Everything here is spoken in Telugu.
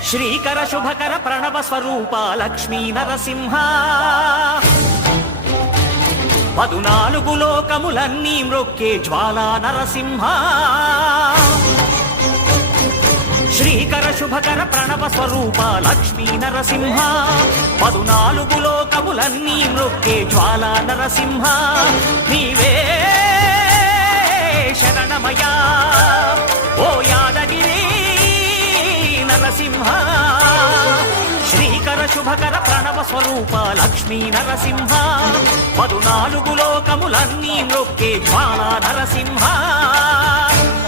శ్రీకర శుభకర ప్రణవ స్వరూప లక్ష్మీ నరసింహ 14 లోకములన్నీ మ్రొక్కే జ్వాలా నరసింహ శ్రీకర శుభకర ప్రణవ స్వరూప లక్ష్మీ నరసింహ 14 లోకములన్నీ మ్రొక్కే జ్వాలా నరసింహ నీవే శరణమయా ఓ యాదగిరి నరసింహ శ్రీకర శుభకర ప్రణవ స్వరూప లక్ష్మీ నరసింహ 14 లోకములన్నీ మ్రొక్కే జ్వాలా నరసింహ